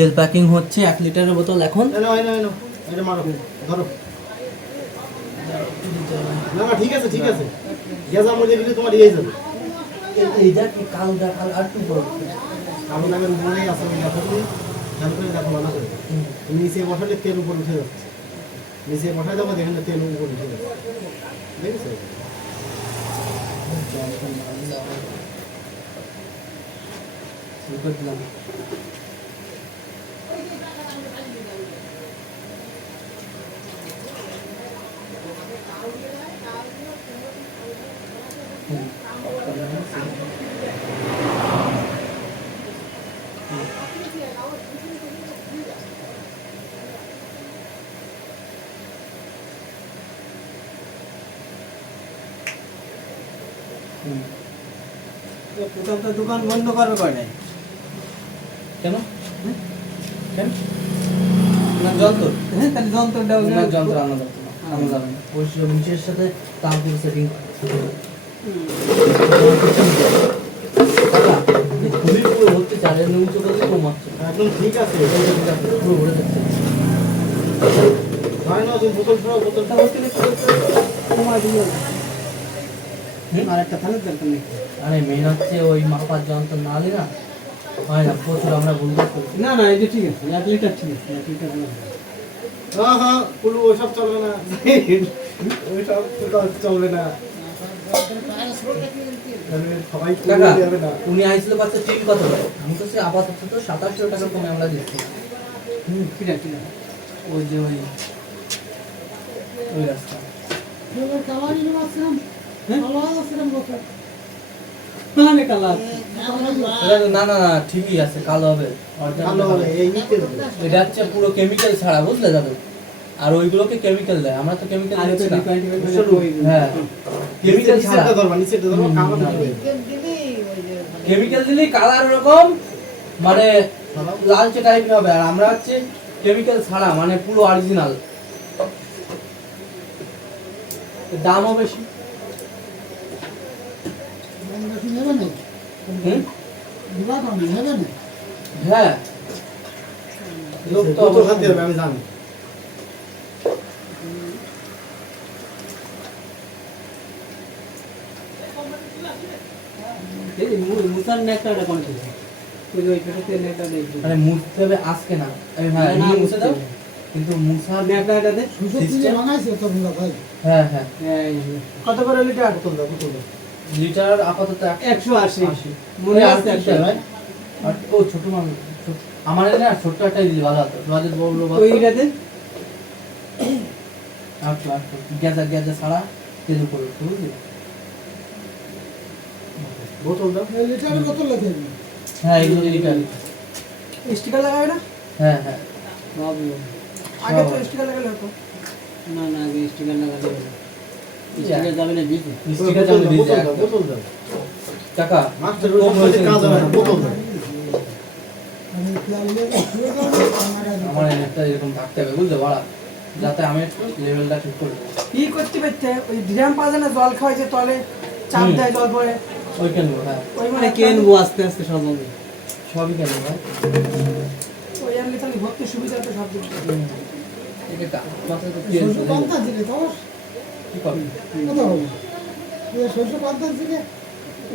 তেল প্যাকিং হচ্ছে 1 লিটারের বোতল এখন। এটা মারো ধরো। না না ঠিক আছে ঠিক আছে। গেজা মধ্যে দিলে তোমার ইয়ে যাবে। এইটা কি কালো দেখাল আর একটু বড়। কালো দাগের মনে আছে ওই লেখা দিয়ে খেয়াল করে দেখো ভালো করে। তুমি নিচে বসালে তেল উপরে উঠে যাচ্ছে। নিচে বসায় দাও দেখেন তেল উপরে উঠে যাচ্ছে। দেখেছো? প্রথম তো দোকান বন্ধ করবে কয়টায়? কেন? কেন? না যন্ত্র। হ্যাঁ তাহলে যন্ত্রটাও না যন্ত্র আনা যাবে না। আনা যাবে না। ওই নিচের সাথে তারপর সেটিং খুবই পুরো হচ্ছে চারের নিচে করলে কমাচ্ছে। একদম ঠিক আছে। পুরো ভরে যাচ্ছে। হয় না তুমি বোতল ধরো বোতলটা হচ্ছে কমা দিও আর একটা থানার দরকার নেই। আরে মেন হচ্ছে ওই মাপার যন্ত্র না হলে না হয় না, প্রচুর আমরা ভুল করছি। না না এটা ঠিক আছে 1 লিটার ঠিক আছে 1 লিটার না। হ্যাঁ হ্যাঁ পুরো ওসব চলবে না। ওইসব চলবে না। সবাই টাকা যাবে না। উনি আইছিল বাচ্চা টিল কত করে? আমি তো সে আপাতত 2700 টাকা কমে আমরা দিচ্ছি। ঠিক আছে ঠিক আছে। ওই যে ওই রাস্তা। মানে কালার না না না ঠিকই আছে, কালো হবে। ভালো হবে এই নিতে দেবে। এটা হচ্ছে পুরো কেমিক্যাল ছাড়া, বুঝলে যাবে। আর ওইগুলোকে কেমিক্যাল দেয়, আমরা তো কেমিক্যাল আর দিচ্ছি তো না। ডিপেন্ড হ্যাঁ কেমিক্যাল ছাড়া। নিচেরটা ধরবা নিচেরটা ধরবা কালো হবে। কেমিক্যাল দিলেই কালার এরকম মানে লালচে টাইপের হবে, আর আমরা হচ্ছে কেমিক্যাল ছাড়া মানে পুরো অরিজিনাল। দামও বেশি। হ্যাঁ লোক তো বোতল খাতে হবে আমি জানি। এই মুসার নেকটাটা কোন ছিল? ওই যে ওই পেটে নেকটা দেখি। মানে মুছতে হবে আজকে না। হ্যাঁ নিয়ে মুছে দাও, কিন্তু মুছার নেকটাটাতে হ্যাঁ হ্যাঁ কত করে লিটার বোতল দাও বোতল দাও। লিটার আপাতত 180 মনে আছে একটা ভাই। আর ও ছোট মানুষ আমার না ছোট্ট একটা দিলি ভালো হতো, তোমাদের বড় বড় ওইটাতে আচ্ছা গ্যাজা গ্যাজা ছাড়া তেল উপরে বুঝলি। বোতল দাও। হ্যাঁ এগুলো লিটার। স্টিকার লাগাবে না? হ্যাঁ হ্যাঁ বাবু আগে তো স্টিকার লাগালে হতো। না না আগে স্টিকার লাগালে হবে। স্টিকার যাবে না বিজি। স্টিকার যাবে বোতল দিতে দাও বোতল দাও। টাকা মাস্টার ওই সাথে কাজ হবে না বোতল দাও। আমার একটা এরকম থাকতে হবে বুঝলে বাড়া, যাতে আমি লেভেলটা ঠিক করে দেবো। কি করতে পারতে ওই ড্রাম পাজে না জল খাওয়াই যে তলে চাপ দেয় জল পড়ে ওই কেন হ্যাঁ ওই মানে কেনবো আস্তে আস্তে সব হবে। সবই কেন ভাই ওই আনলে তাহলে ভর্তি সুবিধা তো সব দিক থেকে। এটা মাথায় তো তেল চলে যাবে। কি করবি?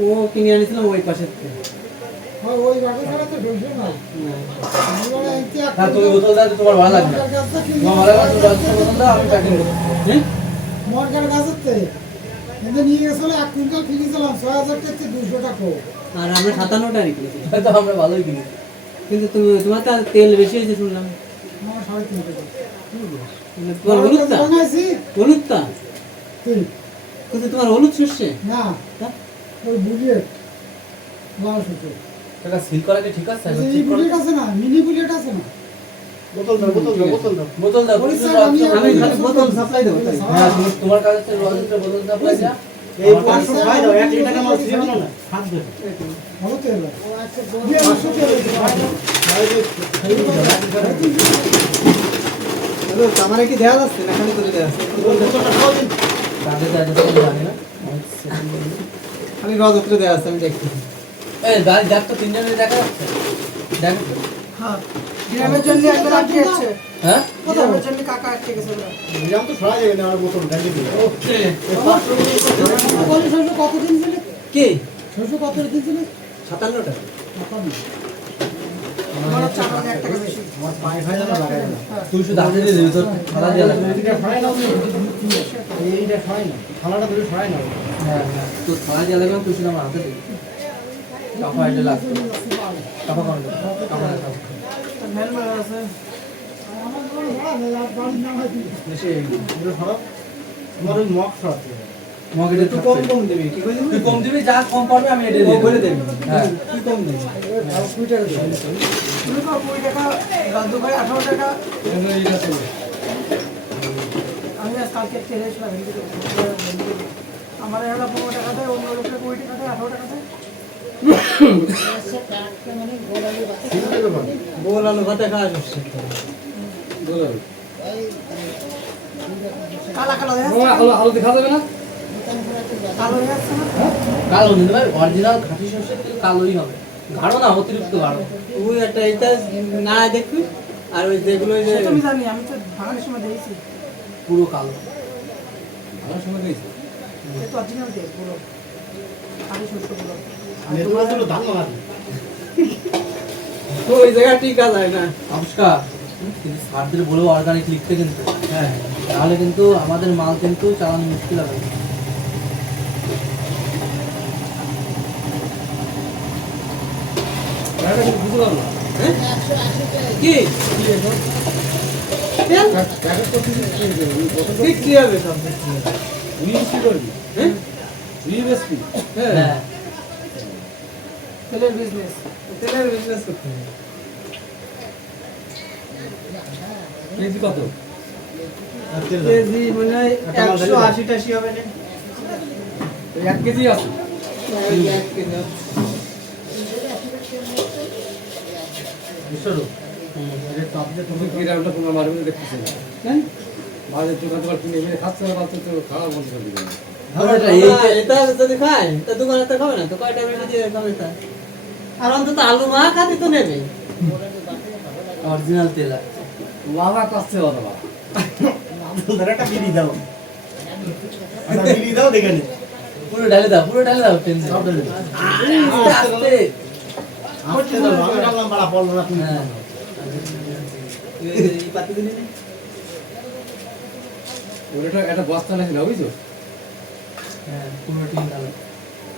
ও কিনে আনিছিলাম ওই পাশের থেকে। হ্যাঁ তুমি বোতল দাও তো তোমার ভালো লাগবে না। তোমার ভালো লাগবে তো বোতল দাও, আমি প্যাকিং করবো। হ্যাঁ আর আমরা 57টা রেখেছি। তো আমরা ভালোই কিনেছি। কিন্তু তুমি তোমার তো তেল বেশি হয়েছে শুনলাম। তোমার হলুদটা হলুদটা কিন্তু তোমার হলুদ সর্ষে টাকা সিল করা কি ঠিক আছে? ঠিক করে বোতল দাও বোতল দাও বোতল দাও। বোতল দাও। আমি খালি বোতল সাপ্লাই দেবো তাই। হ্যাঁ তোমার কাছে তো রজনীতে বোতল সাপ্লাই যা। এই 500 খাই দাও 1 লিটার মাল দিয়ে দাও না। হাত ধরে। আমার কি দেওয়া যাচ্ছে না খালি করে দেওয়া কাজে কাজে তো জানি না। আমি রজ করে দেওয়া আছে আমি দেখছি। এই গাড়ি যাক তো তিনজনের দেখা যাচ্ছে। দেখ তো। হ্যাঁ ডিরামের জন্য একবার আটকে গেছে হ্যাঁ ডিরামের জন্য কাকা আটকে গেছে ওরা নিজাম তো সরা যাবে না আমার বোতল গাড়ি দিয়ে ওকে বলি শ্বশুর কত দিন ছিল কি শ্বশুর কত দিন ছিল 57 টাকা আমার চাকা 1 টাকা বেশি আমার পায়ে ভাই না লাগাই না তুই শুধু হাতে দিয়ে দিবি তোর খালা দিয়ে লাগবে এইটা সরাই না এইটা সরাই না থালাটা ধরে সরাই না হ্যাঁ হ্যাঁ তোর খালা দিয়ে লাগবে তুই শুধু আমার হাতে দিবি কাপা এটা লাগবে কাপা কোন কাপা কাপা মেল মেল আছে বেশি এগুলো সরাও তোমার ওই মগ সরাতে হবে মগে একটু কম কম দিবি কি কইলি তুই কম দিবি যা কম পারবে আমি এটা দিয়ে বলে দেব হ্যাঁ তুই কম দিবি 20 টাকা দিবি তুমি তো 20 টাকা রাজু ভাই 18 টাকা এগুলো এটা তো আমি আজ কালকে তেলে ছিলাম আমার এরা 15 টাকা দেয় অন্য লোকের 20 টাকা দেয় 18 টাকা দেয় সিলটা ব্যাপার গোল আলু ভাতে খাওয়া যাচ্ছে গোল আলু কালা কালা দেয় আলু দেখা যাবে না কালো হয়ে যাচ্ছে না কালো নিতে ভাই অরিজিনাল খাঁটি সরষের তেল কালোই হবে গাঢ় না অতিরিক্ত গাঢ় ওই একটা এটা না দেখবি আর ওই যেগুলো যে সেটা আমি জানি আমি তো ভাঙানোর সময় দিয়েছি পুরো কালো আমার সময় দিয়েছে সে তো অরিজিনাল দিয়ে পুরো আগে শস্যগুলো নেটওয়ার্ক গুলো দাম না ওই জায়গা ঠিক আছে না নমস্কার কিন্তু সার দিলে বলেও অর্গানিক লিখতে কিন্তু হ্যাঁ তাহলে কিন্তু আমাদের মাল কিন্তু চালানো মুশকিল হবে বুঝলাম না কি বিক্রি হবে সব বিক্রি করবি হ্যাঁ হ্যাঁ তেলের বিজনেস তেলের বিজনেস করতে হবে কেজি কত কেজি মানে হয় 180 টাশি হবে না 1 কেজি আছে বিশ্বরূপ তুমি কি রান্না তোমার মারবে দেখতেছ হ্যাঁ বাজার দোকান তোমার কিনে এনে খাচ্ছে না বাচ্চা তো খাওয়া বন্ধ করে দিবে এটা যদি খায় তা দোকানে তো খাবে না তো কয়টা বেশি দিয়ে খাবে তা আর অন্তত আলু মা খাতে তো নেবে অরিজিনাল তেল আছে লাভা কাছে ওরা বাবা ধরে একটা বিড়ি দাও একটা বিড়ি দাও দেখে নি পুরো ঢালে দাও টেনশন সব ঢেলে দাও। আস্তে আস্তে দাও আমি ডাললাম বড় পড়লো না তুমি হ্যাঁ এই পাতি দিলি ওটা একটা বস্তা নাকি না বুঝছো হ্যাঁ পুরো টিন ঢালো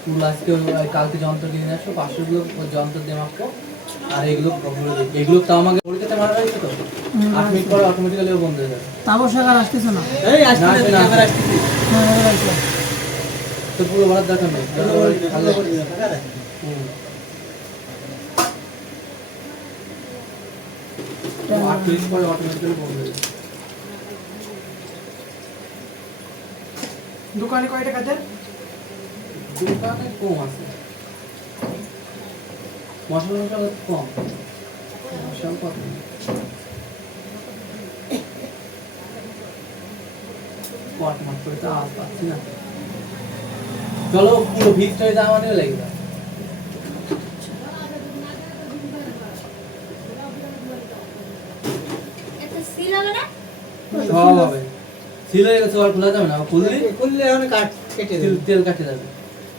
পুরো আজকে কালকে যন্ত্র কিনে আসো 500 গুলো যন্ত্র দিয়ে মাপবো আর এগুলো বন্ধ করে দিই এগুলো তো আমাকে পরীক্ষাতে মারা হয়েছে তো 8 মিনিট পরে অটোমেটিক্যালি ও বন্ধ হয়ে যাবে তারপর শাখার আসতেছে না এই আসছে না, আসবে না। ক্যামেরা আসছে তো পুরো বাড়ার দরকার নেই ভালো হুম 8 মিনিট পরে অটোমেটিক্যালি বন্ধ হয়ে যাবে দোকানে কয় টাকা দেন দোকানে কম আছে মশলা কম মশলা কত কট মাছ করে তো আজ পাচ্ছি না চলো পুরো ভিতরে যাওয়া নিয়ে লাগবে এটা সিল হবে না? সব হবে সিল হয়ে গেছে আর খোলা যাবে না খুললি খুললে এখন কাট কেটে তেল দেবে তেল কাটে যাবে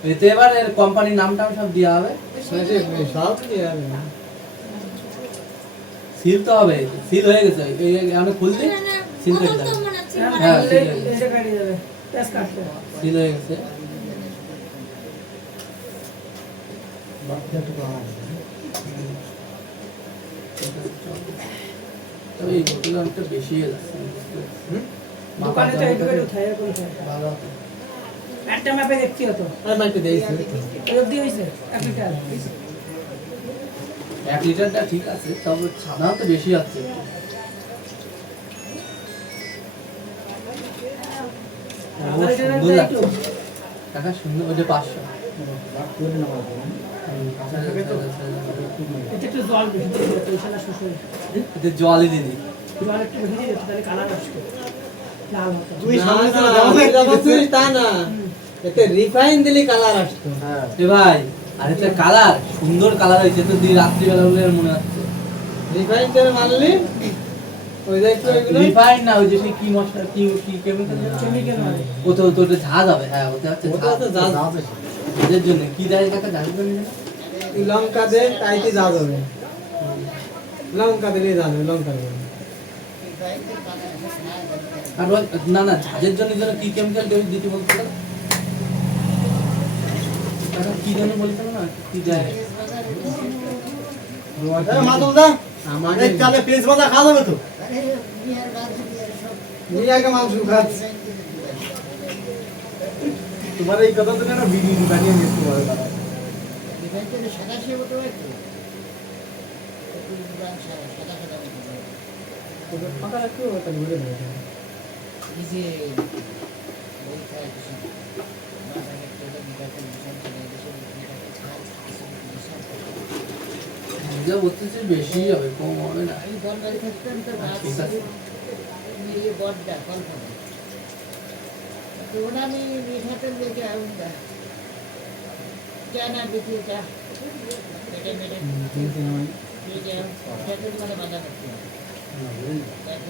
এতে এবার এর কোম্পানির নামটা সব দেওয়া হবে সব দিয়ে হবে না সিল তো হবে সিল হয়ে গেছে এই আমি খুললি না, না, সিল বোতল কেটে তো যাবে মনে হচ্ছে হ্যাঁ, মারা সিল গেছে। হয়ে গেছে। এটা কাটিয়ে যাবে পেঁয়াজ কাটতে সিল হয়ে গেছে বাড়তি একটু কম আছে। তবে এই বোতলে অনেকটা বেশি হয়ে যাচ্ছে দোকানে তো এইটুকু উঠায় এরকম উঠায় ভালো একটা ম্যাপে দেখছি হতো আর মাইকে দিয়েছি ওই অবধি হয়েছে 1 লিটার 1 লিটারটা ঠিক আছে তবে সাধারণত বেশি যাচ্ছে আধা লিটারের সুন্দর তো লাগছে একটু। টাকা সুন্দর ওইটা 500 বাড়তি হলে নামাবো। এতে একটু জল বেশি দিয়ে দিলে পয়সা না শ্বশুর এতে জলই দিদি জল একটু বেশি দিয়ে দিতে তাহলে কালার আসতো লাল হতো তুমি সামনে চলো, না, যেমন আমি দেখতে যখন তুই তা না এতে রিফাইন দিলে কালার আসতো হ্যাঁ এ ভাই আর এটা কালার সুন্দর কালার হয়েছে তো দিন রাত্রিবেলা বলে আর মনে হচ্ছে রিফাইন তেল মারলি ওই দেখ তো এগুলো রিফাইন না, ওই যে সেই কি মশলা কি কি কেমিক্যাল হয়। ও তো তো ঝাঁজ হবে, হ্যাঁ ওটা হচ্ছে ওটা তো ঝাঁজ। যা ঝাঁজের জন্য কি দেয় কাকা, ঝাঁজের জন্য না? লঙ্কা দে তাইতে যা যাবে লঙ্কা দিলে যা যাবে লঙ্কা দেবে আর না না, ঝাঁজের জন্য কি কেমিক্যাল দিতে বলছিল কাকা, কি জন্য বলছিল না, কি দেয়? মাদুল দা আমাকে এই তাহলে পেঁয়াজ ভাজা খাওয়া যাবে তো? নিয়ে আগে মাংস খাচ্ছি তোমার এই কথা তো না ভিডিও বানিয়ে নিয়ে তোমার দাদা ফাঁকা রাখতে হবে তাহলে বলে দেবে যা বলতেছে বেশি হবে, কম হবে না। ঠিক আছে।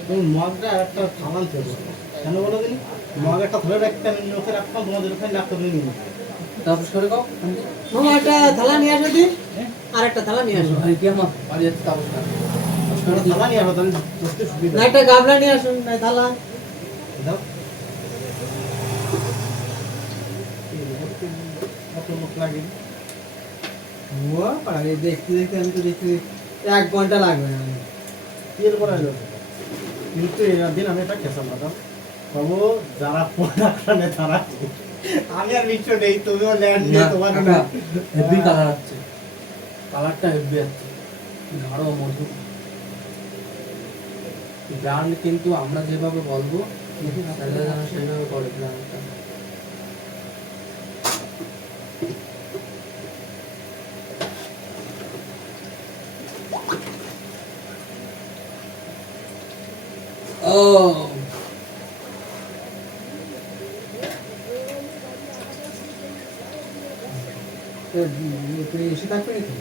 তুমি মগটা আর একটা থামান থেকে কেন বলো দিন মগ একটা ধরে রাখতে আমি লোকের রাখতাম তোমাদের ওখানে রাখতে নিয়ে নিই তারপর সরে কও মামা একটা থালা নিয়ে আসো দি আর একটা থালা নিয়ে আসো ভাই কি আমার বাড়ি যাচ্ছে তারপর থালা নিয়ে আসো তাহলে বুঝতে সুবিধা না একটা গাবলা নিয়ে আসুন না থালা দাও কত লোক লাগে ও পারে দেখতে দেখতে আমি তো দেখতে 1 ঘন্টা লাগবে না এর পরে যাবে কিন্তু এর দিন আমি এটা খেসাম না তবু যারা প্রোডাকশনে তারা আমি আর নিশ্চয় নেই তুমিও ল্যান্ড নিয়ে তোমার না হেভি কালার আছে, কালারটা হেভি আছে, গাঢ় মধুর ব্র্যান্ড, কিন্তু আমরা যেভাবে বলবো সেটা যেন সেভাবে করে ব্র্যান্ডটা। ও তো তুই এসে থাকবে নাকি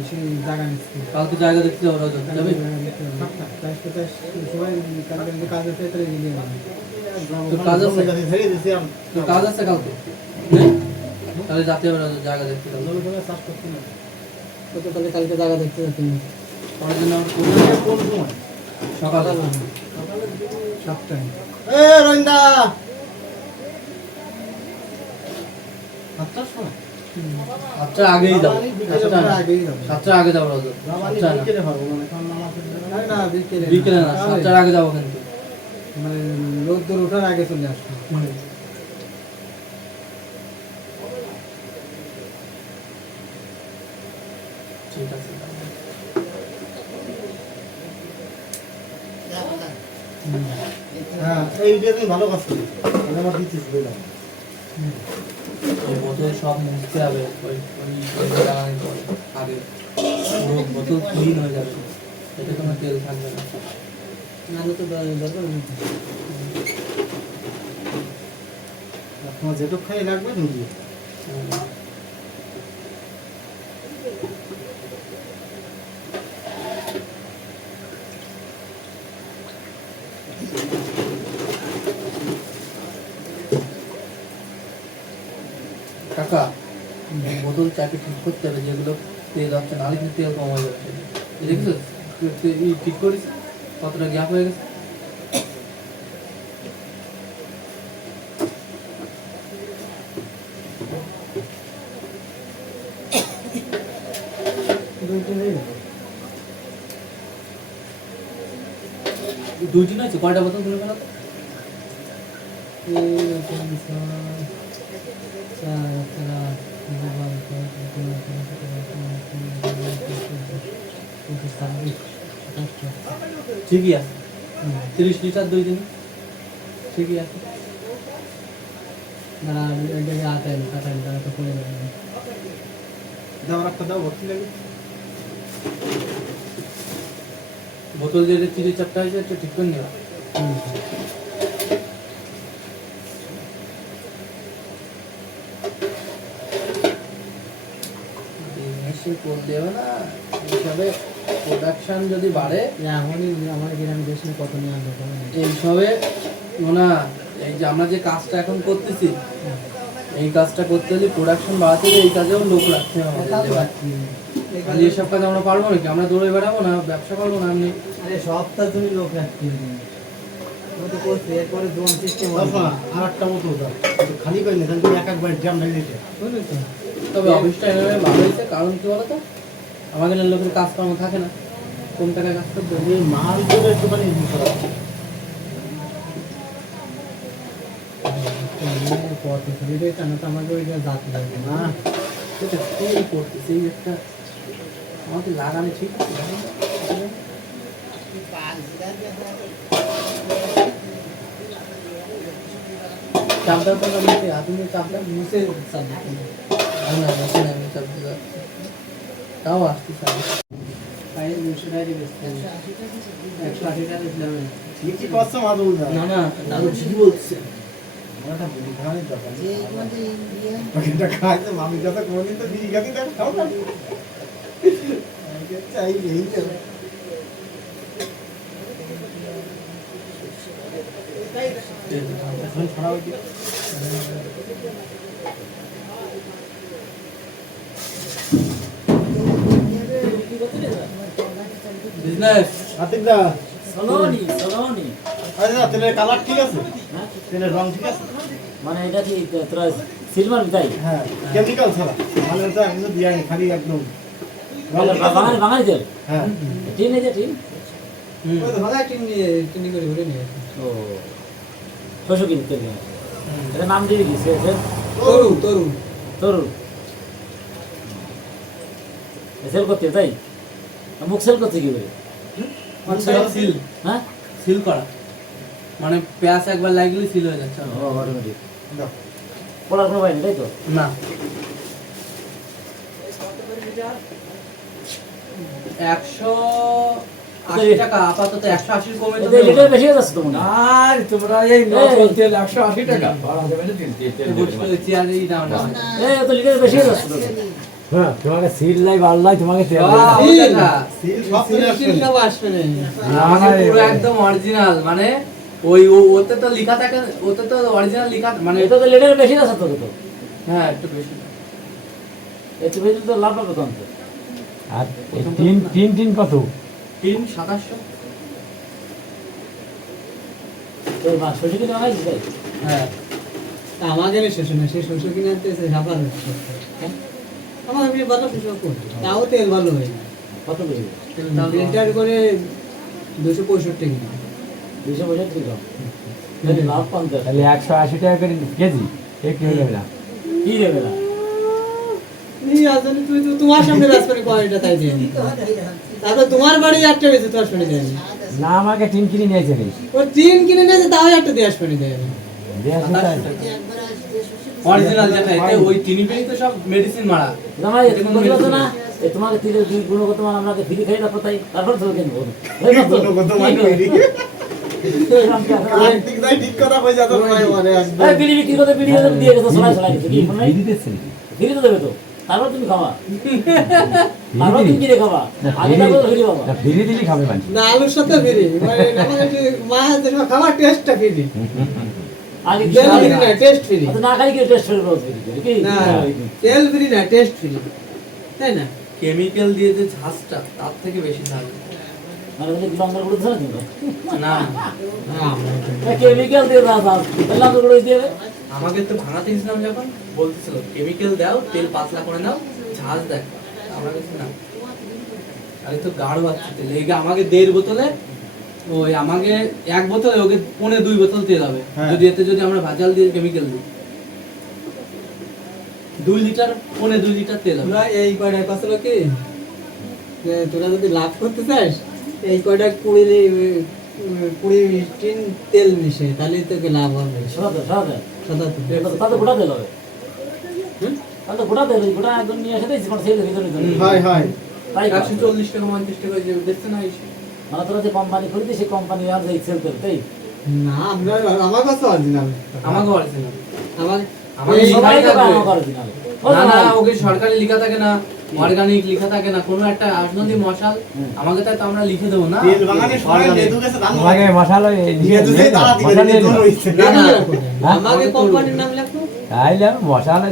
এসে জায়গা নিচ্ছি কালকে জায়গা দেখতে যাবো, রজত যাবে? সবাই কাজ আছে তাহলে নিয়ে নেবে তোর কাজ আছে? ছেড়ে দিছি আমি তোর কাজ আছে কালকে নেই? তাহলে যাতে হবে রজত, জায়গা দেখতে যাবো। জমি জমি চাষ করছি না তো তাহলে কালকে জায়গা দেখতে যাচ্ছি পরের দিন আমার করবো কোন সময় সকালে। 7টায় এ রইন্দা আটটার সময় আচ্ছা আগেই যাবো, বিকেলে আগেই যাবো সাতটার আগে যাবো রজত। রাবানি আচ্ছা না, বিকেলে পারবো মানে কারণ নামাজের জন্য না বিকেলে বিকেলে না, সাতটার আগে যাবো কিন্তু। মানে রোদ্দুর ওঠার আগে চলে আসবো ঠিক আছে। হ্যাঁ এই ভিডিও তুমি ভালো কাজ করো আমি আমার দিচ্ছি দিলাম এই বোতল সব মুছতে হবে, ওই ওই ওই জ্বালানির পরে আগে পুরো বোতল ক্লিন হয়ে যাবে, এতে কোনো তেল থাকবে না। নাহলে তো দরকার নেই তোমার যেটুকখানি লাগবে তুমি দিও হুম। কাকা বোতল চাপে ঠিক করতে হবে, যেগুলো তেল হচ্ছে, নাহলে কিন্তু তেল কম হয়ে যাবে। এই দেখছো ঠিক করিস কতটা গ্যাপ হয়ে গেছে। দুইটি নয় কয়টা বোতল তুলে ফেলা? ঠিকই আছে, 30 লিটার 2 দিন ঠিকই আছে। দাও একটা দাও ভর্তি লাগে বোতল যে 30-4টা হয়েছে একটু ঠিক করে নিও। মেশিন করতে হবে না এইসবে প্রোডাকশন যদি বাড়ে এখনই আমার গ্রামে দেশে কত নিয়ে আনবে এইসবে না এই যে আমরা যে কাজটা এখন করতেছি এই কাজটা করতে হলে প্রোডাকশন বাড়াতে হলে এই কাজেও লোক রাখতে হবে খালি এসব কাজ আমরা পারবো নাকি আমরা দৌড়ে বেড়াবো না ব্যবসা করবো না আপনি আরে সপ্তাহ তুমি লোক রাখতে হবে তো করতে এরপরে জোন সিস্টেম বাবা আর একটা মতো দাও খালি পাইলে তাহলে তুমি এক একবার ড্রাম ঢালি দিতে তবে অফিসটা এভাবে ভালো হয়েছে কারণ কি বলতো আমাদের লোকের কাজকর্ম থাকে না কম টাকায় কাজ করতে হবে। এই মাল করে একটুখানি ই করা পথে শরীরে টানা তো আমাকে ওই জাত লাগে না সেটা কি করতেছে এই একটা আমাকে লাগানো ঠিক আছে চাপটা তো আমি আপনি চাপটা মুছে না মুছে না আমি চাপ দিতে তাও আসতে চাই পায়ে 200 টাকা বেচতে 180 টাকা দিলাম ঠিকই পাচ্ছে মাদুল দা না না দাদু ঠিকই বলছে ওটা বুঝি খাওয়ানোর দরকার এটা খাইতে মামি কথা কোনদিন তো দিয়ে গেছি দেখ খাও না আমাকে চাই এই তো এখন ছড়া হইছে বিজনেস আতিক দা সলোনি আরে না তেলের কালার ঠিক আছে তেলের রং ঠিক আছে মানে এটা কি তোরা সিলভার তাই হ্যাঁ কেমিক্যাল ছাড়া মানে তো একদম দিয়া খালি একদম রং ঠিক আছে? বাঙালি বাঙালি তেল হ্যাঁ ঠিক আছে ঠিক ওই তো ভালো টিনি করে ঘুরে নিয়ে ও ছশো কিলো তেল এটা নাম দিয়ে দিয়েছে তরু তরু তোর সেল করতে তাই মুখ সেল করতে কি করে সিল হ্যাঁ সিল করা মানে পেঁয়াজ একবার লাগলে সিল হয়ে যাচ্ছে ও অটোমেটিক দাও। পড়ার কোনো বাইরে তাই তো না 180 টাকা আপাতত 180 কমে তো এতে লিটার বেশি হয়ে যাচ্ছে তো মনে হয়। আর তোমরা এই নতুন তেল 180 টাকা ভাড়া দেবে না চেয়ারেই দাম না এই তো লিটার বেশি হয়ে যাচ্ছে তো হ্যাঁ তোমাকে সিল লাই বাড়লাই তোমাকে তেল সিল সব চলে আসছে সব আসবে না পুরো একদম অরিজিনাল মানে ওই ওতে তো লেখা থাকে ওতে তো অরিজিনাল লেখা মানে এটা তো লিটার বেশি যাচ্ছে তো তো হ্যাঁ একটু বেশি একটু বেশি তো লাভ পাবে কম তো আর তিন কত 2700 তো মা ছশো কিলো বাঙালি তাই হ্যাঁ আমাদের শেষ না সেই শ্বশুর কিনে আনতে এসে ঝাপার আমার আমি ভালো শ্বশুর করি তাও তেল ভালো হয় না কত বেশি লিটার করে 265 কিনা 250 কিলো লাভ 50 তাহলে 180 টাকা করে কেজি কি হয়ে যাবে না কি দেবে না এই আজানে তুই তো তোমার সামনে রাজপানি কোয়ালিটা তাই দিয়ে তারপর তোমার বাড়ি একটা বেশি তো আসবে দেয়নি না আমাকে টিন কিনে নিয়েছে রে ও টিন কিনে নিয়েছে তাও একটা দিয়ে আসবে দেয়নি অরিজিনাল যেটা এটা ওই টিনিপেই তো সব মেডিসিন মারা জামাই এতে কোনো তুমি বলছো medicine না নেই। এই তোমাকে তিলের দুই গুণগত মান আমরা ফ্রি খাই রাখো তাই তারপর তো কিনবো গুণগত মান তৈরি। ঠিক তাই ঠিক কথা কই যাতো ভাই মানে একদম বিড়ি বিক্রি করতে বিড়ি দিয়ে গেছো সরাই সরাই গেছে কি মনে নাই বিড়ি দিচ্ছে নাকি? ফ্রি তো দেবে তো তারপর তুমি খাবা তারপর তুমি কিনে খাবা আগে তারপর ফ্রি পাবা না বিড়ি দিলি খাবে মানুষ না আলুর সাথে ফিরি মানে আমাকে মা যে খাবার টেস্টটা ফিরি আগে কি তেল ফিরি না টেস্ট ফিরি তো না খাই কি টেস্ট করে রোজ ফ্রি কি না তেল ফিরি না টেস্ট ফিরি তাই না কেমিক্যাল দিয়ে যে ঝাঁজটা তার থেকে বেশি ঝাঁজ মানে তুমি লঙ্কার গুঁড়ো দিছো না কিন্তু না কেমিক্যাল দিয়ে দাও দাও লঙ্কার গুঁড়ো দিয়ে দেবে আমাকে তো ভাঙাতে দিয়েছিলাম যখন বলতেছিল কেমিক্যাল দাও তেল পাতলা করে নাও ঝাঁজ দেখ আমার কাছে না আরে তো গাঢ় আছে তেল এই আমাকে 1.5 বোতলে ওই আমাকে 1 বোতলে ওকে 1.5-2 বোতল তেল হবে হ্যাঁ। যদি আমরা ভাজাল দিয়ে কেমিক্যাল দিই 2 লিটার 1.5-2 লিটার তেল হবে তোরা এই কয়টা কথা কি যে তোরা যদি লাভ করতে চাস এই কয়টা 20 টিন তেল মিশে তাহলে তোকে লাভ হবে সাদা সাদা সাদা তাতে গোটা তেল হবে তাহলে গোটা তেল গোটা একদম নিয়ে এসে দিয়েছি মানে সেই ভিতরে হয় হয় তাই 140 টাকা 50 টাকা যে দেখতে না এসে মানে তোরা যে কোম্পানি খুলতে সেই কোম্পানি আর যে সেল করে তাই না আমরা আমার কাছে অরিজিনাল আমাকে অরিজিনাল আমার আমাকে সবাই লিখাই তো থাকবে আমার অরিজিনাল না না ওকে সরকারি লেখা থাকে না, অর্গানিক লেখা থাকে না, কোনো একটা আসনদি মশাল আমাকে তাই তো আমরা লিখে দেবো না তেল বাগানে সবাই লেদু গেছে ধান তোমাকে মশালা লেদু সে তারা দিবে লেদু রইছে না না আমাকে কোম্পানির নাম লেখো তাইলে মশালা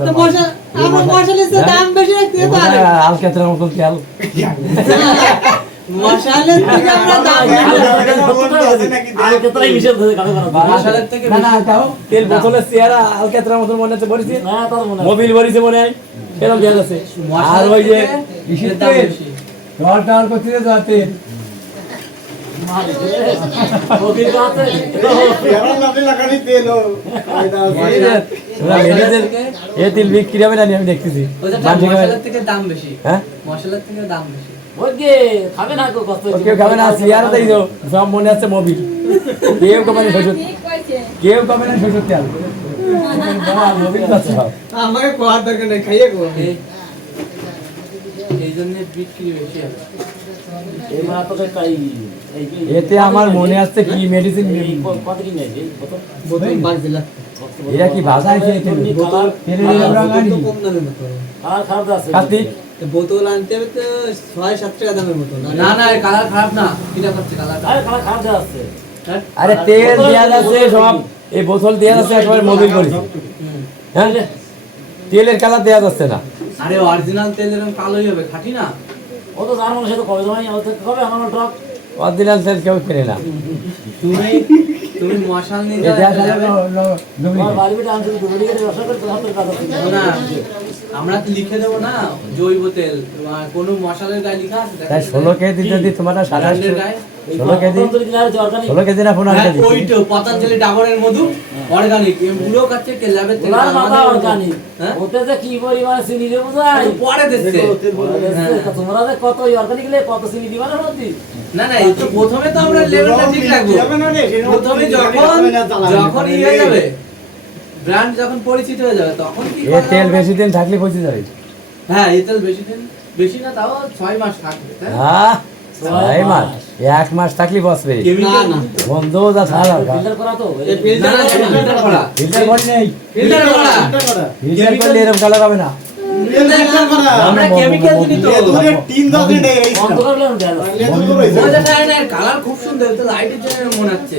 তো মশা আমরা মশালের চেয়ে দাম বেশি রাখতে পারি আলকেতের মতন তেল মশালের থেকে আমরা দাম আলকে তাই মিশে ধরে কালো করা মশালের থেকে না না তাও তেল বোতলের চেহারা আলকেতের মতন মনে হচ্ছে পড়েছে না তার মনে হয় মোবিল বলিছে মনে হয় এরকম দেওয়া যাচ্ছে আর ওই যে ইসের দাম তেল বেশি। টল টল করতে যাতে মারি ওদিকে আছে এবার নামে লাগানি তেল ও কায়দা এ তেল বিক্রি হবে না আমি দেখতেছি ওইটা মানুষে খাবে- মশালের থেকে দাম বেশি, হ্যাঁ মশালের থেকে দাম বেশি। ওই যে খাবে না কেউ কষ্ট কেউ খাবে না চেহারা তাই তো সব মনে আছে মোবিল কেউ খাবে না শ্বশুর কেউ খাবে না শ্বশুর তেল মোবিল পাচ্ছে সব আমাকে কোয়ার দরকার নেই খাইয়ে গো এই জন্য বিক্রি বেশি হবে। এবার তোকে তাই এতে আমার মনে আছে কি মেডিসিন কত কি নেই বোতল বোতল বাজলা এরা কি ভাষায় খেয়ে তেল বোতল তেলের এরকম রঙ আনি কম দামের মতো আর খারাপ আছে কার্তিক বোতল আনতে হবে তো 6-7 টাকা দামের মতো না না এর কালার খারাপ না, কিটা করছে কালার আরে খারাপ আছে আরে তেল দেয়া যাচ্ছে সব এই বোতল দেয়া যাচ্ছে একেবারে মোবিল করি হ্যাঁ তেলের কালার দেয়া যাচ্ছে না আরে অরিজিনাল তেল এরকম কালোই হবে, খাঁটি না। ও তো জার্মানি সাথে কবে জমাই কবে আমার ট্রাক অরিজিনাল তেল কেউ কিনে না তুমি তুমি মশাল নিয়ে এ দেয়া যাবে আমার ডুপ্লিকেট বাড়ি বেটা আনতে দুপুরে গিয়ে ব্যবসা করতে হাতের কাজ আছে না, আমরা তো লিখে দেবো না জৈব তেল, আর কোনো মশালের গায়ে লেখা আছে দেখা তাই 16 কেজি যদি তোমরা 28 গায়ে 16 কেজি পতঞ্জলি দিলে আর অর্গানিক 16 কেজি না 15 হ্যাঁ, কেজি ওইটা পতঞ্জলি ডাবরের মধু অর্গানিক, এগুলো কাছে কে ল্যাবের থেকে ওলার মাথা আমাদের- অর্গানিক হ্যাঁ? ওতে যে কি পরিমাণে চিনি দিয়ে বোঝাই পরে দিচ্ছে। তোমরা যে কত অর্গানিক লে কত চিনি দিবা না সত্যি না না এই তো প্রথমে তো আমরা লেভেলটা ঠিক রাখবো, প্রথমে যখন হয়ে যাবে ব্র্যান্ড যখন পরিচিত হয়ে যাবে তখন কি এ তেল বেশি দিন থাকলে পচে যাবে হ্যাঁ এই তেল বেশি দিন বেশি না, তাও 6 মাস থাকবে তাই না? হ্যাঁ 6 মাস 1 মাস থাকলে বসবে Chemical না। বন্ধ যা ছাড়া ফিল্টার করা তো এই না না ফিল্টার করা, ফিল্টার করে নেই ফিল্টার করা ফিল্টার করলে এরকম কালার হবে না আমরা কেমিক্যাল দিই তো বন্ধ করলে আমি দেয়া যাচ্ছে। ওইটা তাই না, কালার খুব সুন্দর, তো লাইটের জন্য মনে হচ্ছে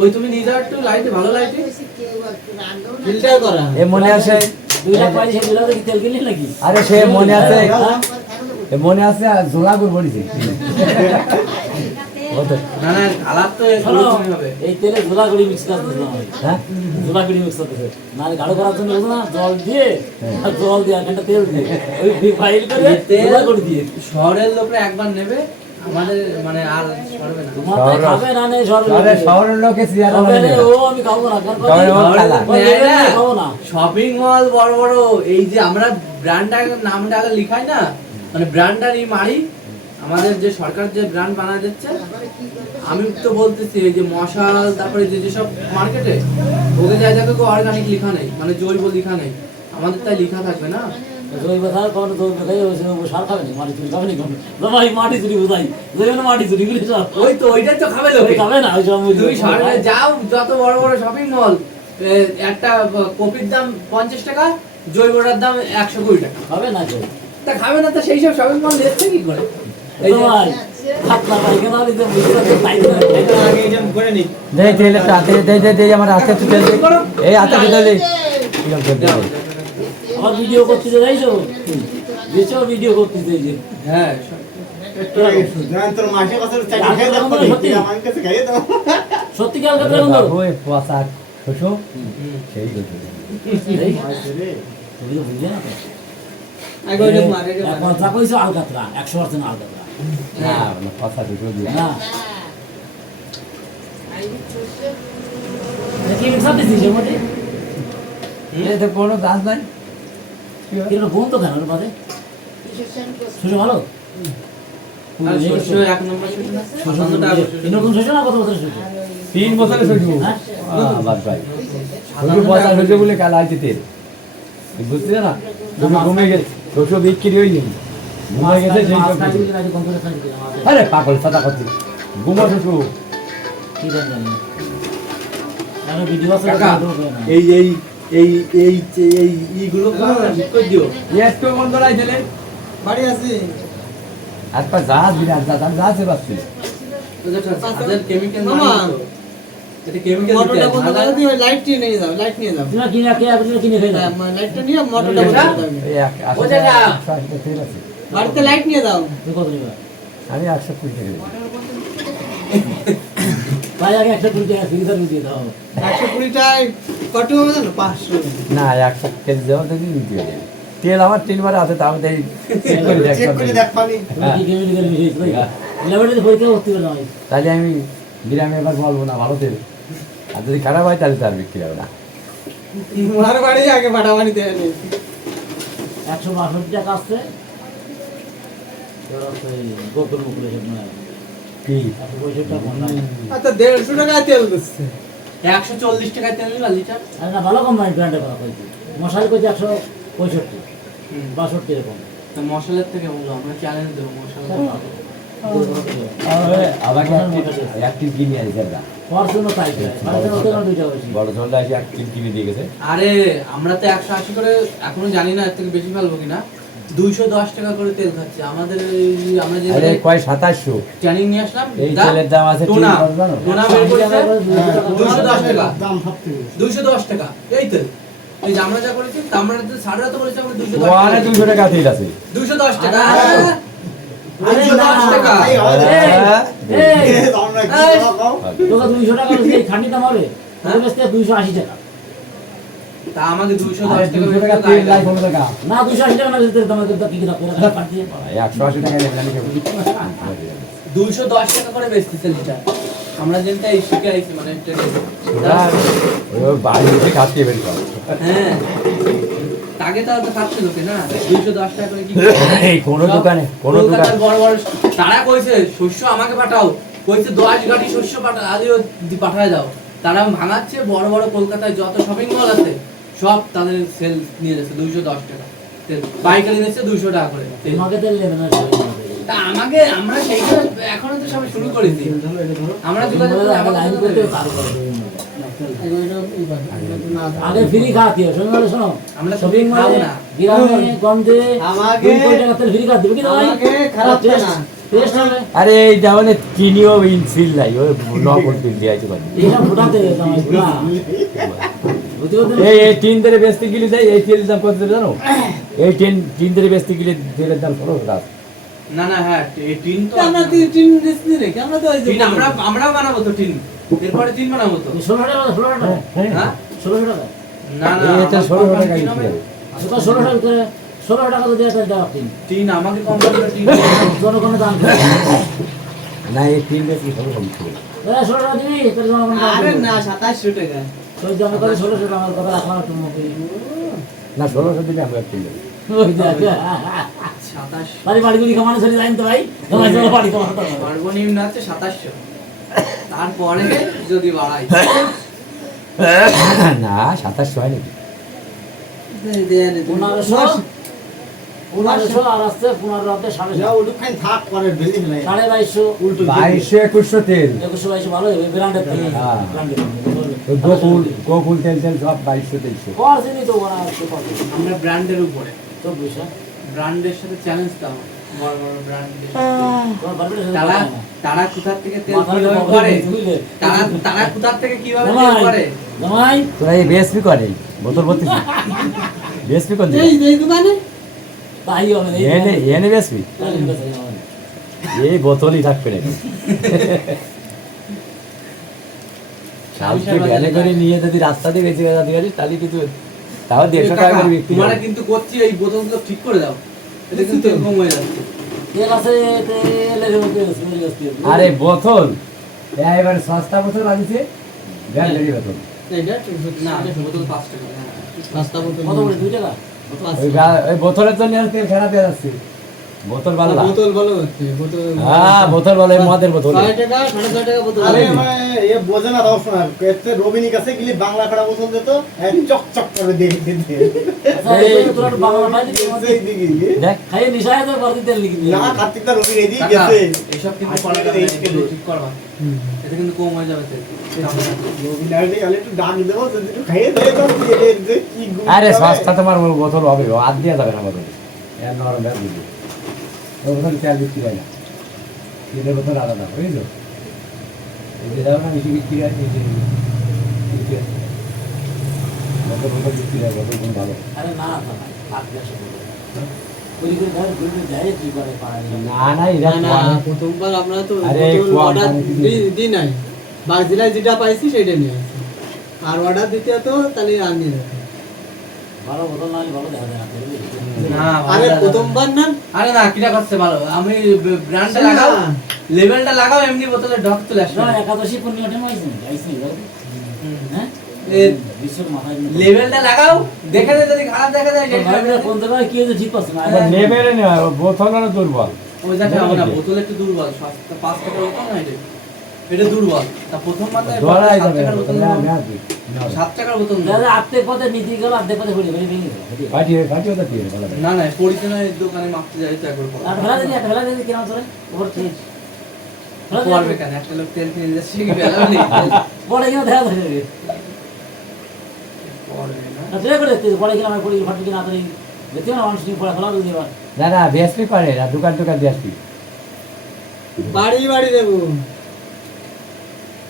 ওই তুমি নিজে একটু লাইটে ভালো লাইটে ফিল্টার করা এ মনে আছে 2 লাখ পাইলে সে 2 লাখ কি তেল কিনলি নাকি আরে সে মনে আছে এ মনে আছে ঝোলাগুর বলিছে না না কালার তো শোনো, এরকমই হবে। এই তেলে গোলাগুড়ি মিক্স করে দিলাম আমি হ্যাঁ গোলাগুড়ি মিক্স করতেছে না গাঢ় করার জন্য বুঝো না জল দিয়ে আর জল দিয়ে একটা তেল দিয়ে ওই ফাইল করে তেল- গোলাগুড়ি দিয়ে শহরের লোকরা একবার নেবে, আমাদের মানে আর সরবে না। তোমার তাই খাবে না নেই আরে সরবে শহরের লোকে সিয়ারা তবে মানে ও আমি খাবো না কারণ শহরের লোক শহরের খালা। লোক নেয় না। খাবো না শপিং মল বড় বড় এই যে আমরা ব্র্যান্ড নামটা আগে লিখাই না, মানে ব্র্যান্ডটার মারি আমাদের যে সরকার যে ব্র্যান্ড বানায় দিচ্ছে, আমি তো বলতেছি এই যে মশাল তারপরে যে যেসব মার্কেটে ওকে যাই দেখো অর্গানিক লেখা নেই, মানে জৈব লেখা নেই, আমাদের তাই লেখা থাকবে না। জৈব সার কোন জৈব খাই ওই সার খাবে না মাটি চুরি খাবে না কোন ভাই মাটি চুরি বোঝাই জৈব মাটি চুরি গুলি সব ওই তো ওইটাই তো খাবে লোকে। খাবে না ওই সব তুমি শহরে যাও, যত বড় বড় শপিং মল, একটা কপির দাম 50 টাকা, জৈবটার দাম 120 টাকা, খাবে না কেউ তা খাবে না, তো সেই সব শপিং মল দিচ্ছে কি করে? এই যে ভাই খাতলা পায়খানা দিতে বুঝতে পাইতে আগে এটা করে নি দে তেল একটা হাতে দে আমার হাতে একটু তেল দে এই হাতে একটু তেল দে কিরকম তেল দে আমার ভিডিও করতেছে যাইছো দিছো ভিডিও করতেছে এই যে হ্যাঁ সত্যি কি আলকা বন্ধু ওই পোশাক শোষো সেই কথা এই তুমি তো বুঝলে না তো আগে ওটা মারে এখন যা কইছো আলকাতরা 100% আলকাতরা না পোশাক শোষো দিয়ে না কি মিক্সার দিছিস মোটে এতে কোনো দাঁত নাই কিরকম বন্ধ কেন ওর বাদে শুনে ভালো আর শস্য এক নম্বর শস্য না, সাতান্নটা শস্য। এরকম শুনে না কত বছর শুনে 3 বছরে শোষো হ্যাঁ বাদ ভাই শোষো পোশাক শোষো বলে কাল আইতে তেল বুঝতে না তুমি ঘুমে গেছে শোষো বিক্রি হয়ে গেছে ঘুমে গেছে সেই সব কিছু। আরে পাগল সাদা কথা ঘুমো শোষো কি জানি ভিডিও আছে কাকা, না এই এই এই এই ইগুলো ঠিক করে দিও। একটু বন্ধ নাই দিলে বাড়ি আছি আর পা যা বিরাট যা যা আছে বাচ্চি তাদের কেমিক্যাল না মামা। তো এটা কেমিক্যাল দিতে মোটরটা বন্ধ হয়। করে দিয়ে লাইট নিয়ে যাও লাইট নিয়ে যাও তুমি কিনে কে আপনি কিনে খেয়ে হ্যাঁ, যাও লাইটটা নিয়ে মোটরটা বন্ধ করে দাও এই ও জায়গা। তেল আছে বাড়িতে লাইট নিয়ে যাও তুমি কত নিবা আমি 120 টাকা দিই। ভাই আগে 120 টাকা ফ্রিজার দিয়ে দাও 120টায় কত হবে জানো 500 না 100 কেজি দেওয়া থেকে নিতে হবে তেল আমার 3 বার আছে তাও তাই চেক করে দেখ চেক করে দেখ পানি তুমি কি কেমিক্যাল মিশিয়েছো ভাই ল্যাবরেটরি পরীক্ষা করতে হবে না ভাই তাহলে আমি গ্রামে এবার বলবো না ভালো তেল আর যদি খারাপ হয় তাহলে তার বিক্রি হবে না মোড়ার বাড়ি আগে বাড়াবাড়ি দেয় নি 162 টাকা আসছে তোর ওই গোকুল মুকুল এসব নয় কি 165 টাকা কম নাই আচ্ছা 150 টাকা তেল দিচ্ছে 140 টাকায় তেল নিলা লিটার। আর না ভালো কোম্পানি ব্র্যান্ডের কথা কইছি মশারি কইছে 165 62 এরকম তো মশলার থেকে বললো আমরা চ্যালেঞ্জ দেবো মশলা। আমাকে একটিভ কিনে আনি দাদা ফরচুনও তাই দেয় ফরচুন ওদের না দুইটা বেশি বড় ঝোলটা এসে একটিভ কিনে দিয়ে গেছে আরে আমরা তো 180 করে এখনো জানি না এর থেকে বেশি ফেলবো কিনা 210 টাকা করে তেল খাচ্ছি আমাদের আমরা যে আরে কয় 2700 ট্যানিং নিয়ে আসলাম এই তেলের দাম আছে টোনা ঠিক জানো টোনা বের করেছে 210 টাকা দাম সবথেকে 210 টাকা এই তেল এই যে আমরা যা করেছি তা আমরা তো সাড়ে রাতে বলেছি আমরা 210 ওয়ানে টাকা 200 টাকা তেল আছে 210 টাকা আরে 210 টাকা এই আমাদের এই আমরা কি খাবো তোকে 200 টাকা দিয়ে খান্ডি দাম হবে তোর কাছে 280 টাকা তা আমাকে 210 আরে টাকা 200 টাকা তেল লাই 15 টাকা না 280 টাকা না দিতে দাম তো কি দাম করে কাট দিয়ে 180 টাকা নেবেন আমি কেবল 210 টাকা করে বেচতেছে লিটার আমরা যেটা এই শিখে আইছি মানে ওই বাড়ি থেকে খাচ্ছি বের কর হ্যাঁ আগে তো তো খাচ্ছে লোকে না 210 টাকা করে কি এই কোন দোকানে কোন কলকাতার দোকান বড় বড় তারা কইছে শস্য আমাকে পাঠাও কইছে 10 গাড়ি শস্য আজও পাঠায় দাও তারা ভাঙাচ্ছে বড় বড় কলকাতায় যত শপিং মল আছে সব তাদের সেল নিয়ে যাচ্ছে 210 টাকা তেল পাইকারি নিচ্ছে 200 টাকা করে তেল। তোমাকে তেল নেবে না তা আমাকে আমরা সেইটা এখনো তো সবাই শুরু করেছি আমরা যোগাযোগ করে লাইন করতে পারো আগে ফ্রি খাওয়াতে হবে শোনো শোনো আমরা শপিং shopping খাবো মলে না। গ্রামে গঞ্জে আমাকে 2 টাকা তেল ফ্রি খাওয়াতে হবে কি না ভাই আমাকে খারাপ না টেস্ট হবে আরে এই যেমন চিনিও ইনসিল নাই ওই নকল তেল দিয়ে আছে বাড়ি এটা ফুটাতে তোমায় পুরা বুঝতে পারছো এই টিন ধরে বেচতে গেলে যাই এই তেলের দাম কত দেবে জানো এই টিন ধরে বেচতে গেলে তেলের দাম 16 টাকা না না হ্যাঁ এই টিন তো আমরা তিন দিচ্ছি রে আমরা তো ওই যে টিন আমরা বানাবো তো টিন এরপরে টিন বানাবো তো 16 টাকা 16 টাকা হ্যাঁ 16 টাকা না না এই তো 16 টাকা টিন বিক্রি হবে। হবে আচ্ছা 16 টাকা করে 16 টাকা দিয়ে একটা দাও তিন টিন আমাকে কোম্পানির টিন জনগণের দাম করে না এই টিন বেশি সব কম ছিল 16 টাকা দিবি তোর জনগণের দাম আরে করবে। না 2700 টাকা তোর জনগণের 16 টাকা আমার কথা রাখলাম তোমাকে না 1600 দিলে আমরা টিন দেবো ওই দেখ 27 বাড়ি বাড়ি গুলি কামানো চলে যাইন তো ভাই তোমার জন্য বাড়ি কামানো সর্বনিম্ন আছে 2700 তারপরে যদি বাড়াই না 2700 হয় নাকি দেন 1500 আর আসছে 15 রাতে যা ওখানে থাক পরে বেশি ফেলাই 2250 উল্টো 2200 তেল 2122 ভালো হবে ব্র্যান্ডের থেকে হ্যাঁ। ব্র্যান্ডের ওই গোকুল তেল সব 2200 কোয়ার্সিনি তো ওরা আছে কত আমরা ব্র্যান্ডের উপরে 24 ব্র্যান্ডের সাথে চ্যালেঞ্জ দাও বড় বড় ব্র্যান্ডের তোমার বাড়িতে তারা তারা কোথা থেকে তেল মাথায় কিভাবে তো করে বুঝলে তারা কোথা থেকে কিভাবে তেল জামাই করে জামাই তোরা এই বিএসপি করে বোতল ভর্তি বিএসপি কোন দিকে এই দোকানে তাই হবে এনে বিএসপি এই বোতলই থাকবে না কালকে ভ্যানে করে নিয়ে যদি রাস্তা দিয়ে বেঁচে যেতে পারিস তাহলে কিছু তাও 150 টাকা করে বিক্রি তোমরা হবে। কিন্তু করছি এই বোতলগুলো ঠিক করে দাও এটা কিন্তু এরকম হয়ে যাচ্ছে তেল আছে তেলের মধ্যে সুন্দর গাছ আরে বোতল এবার সস্তা বোতল আনিছে ব্র্যান্ডের বোতল এইটা না বোতল 5 টাকা হ্যাঁ। রাস্তা বলতে কত করে 2 টাকা ওই ওই বোতলের জন্য আর তেল খারাপ হয়ে যাচ্ছে বোতল বাল্লা বোতল বলো হচ্ছে, বোতল হ্যাঁ বোতল বলে মদের বোতল 6 টাকা 6.5 টাকা বোতল। আরে মানে এ বোঝে না দশ না কেতে রবিনী কাছে গেলে বাংলা খাড়া বোতল দিত এক চক চক করে দেখে দিতে আচ্ছা, এই তোরা একটু বাংলা পাইলি কি মধ্যে? সেই দিকে দেখ খাইয়ে নিশায় তো বাড়তি তেল লিখবি। না কার্তিকটা রবিনী এদিকে কাকা, গেছে এইসব কিন্তু আজকে করা এই যাবে না, স্কেলে। এগুলো ঠিক করবা। এতে কিন্তু কম হয়ে যাবে তেল। রবিনী আইলে গেলে একটু ডাক দেবো যদি একটু খাইয়ে দেয় তো এদের যে কি গুণ আরে হবে। সস্তা তোমার বোতল হবে আর দেওয়া যাবে না বোতল এর নরম ব্যাগ দিবি ওই বোতল তেল বিক্রি হয় না তেলের বোতল আলাদা বুঝলো এই যে যাও না মিশি বিক্রি হয় এই যে বিক্রি হয়। বোতল বোতল বিক্রি হয় বোতল কোন ভালো আরে না তো না, ভাগ দেশে বলে। ওই করে ধর ঘুরে যায় কি করে পায় না। না না এটা না না কোয়ালিটি- প্রথমবার আমরা তো আরে, বোতল কোয়া অর্ডার পানি দিয়ে- দিই নাই, বাগজিলায় যেটা পাইছি সেটা নিয়ে আসছি। আর অর্ডার দিতে তো তাহলে আর নিয়ে যেত। ভালো বোতল না হলে ভালো দেখা যায় না, তেল বেশি। না, ভালো আরে দেখা যাবে। প্রথমবার না আরে না, কিটা করছে ভালো। আমি ব্র্যান্ডটা লাগাও, লেভেলটা লাগাও, এমনি বোতলে ঢক চলে আসবে। না, একাদশী পূর্ণিমা টাইম আইছে নাকি? আইছে নাকি? হ্যাঁ? এ, বিশ্বর মাথায় লেভেলটা লাগাও, দেখে দে, যদি খারাপ দেখা যায় তো ভাই বলে কোন জায়গায় কি হয়েছে ঠিক পাচ্ছি না। এটা লেবেলে না বোতল হলো দুর্বল ওই দেখে হবে না, বোতল একটু দুর্বল, 5 টাকার বোতল না এটা। এটা দুর্বল। তা প্রথম মাত্রায় ধরাই 7 যাবে টাকার বোতল না নাও। না 7 টাকার বোতল নাও। দাদা আর্ধেক পথে নিতে গেল, আর্ধেক পথে ঘুরে ঘুরে ভেঙে গেল। পাঠিয়ে পাঠিয়ে ওটা দিয়ে ভালো না না, পরিচয়ের দোকানে মাপতে যাই তো একবার পরে। আর ভেলা দিদি, একটা ভেলা দিদি কেন তোরে? ওর ঠিক। পড়বে কেন? একটা লোক তেল কিনে যাচ্ছে, কি বেলা নেই। পরে কিনা দেখা যাবে। পড়বে না। না তুই করে দেখতে, পরে কিনা আমার পড়ি ফাটি কিনা তোর দেখতে না মানুষ নিয়ে পড়া ফেলা দিদি এবার। না না বিএসপি পারে না দোকান দোকান বিএসপি বাড়ি বাড়ি দেবো।